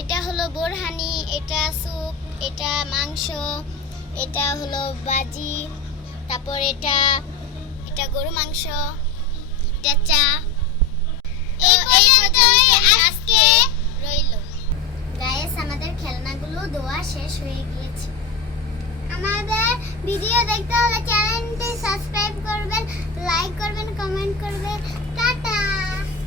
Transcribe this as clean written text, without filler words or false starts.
এটা হলো বোরহানি, এটা স্যুপ, এটা মাংস, এটা হলো ভাজি, তারপর এটা গরু মাংস, এটা চা। এই পর্যন্তই আজকে রইলো। গাইস, আমাদের খেলনাগুলো ধোয়া শেষ হয়ে গিয়েছে। আমাদের ভিডিও দেখতে হলে চ্যানেলটি সাবস্ক্রাইব করবেন, লাইক করবেন।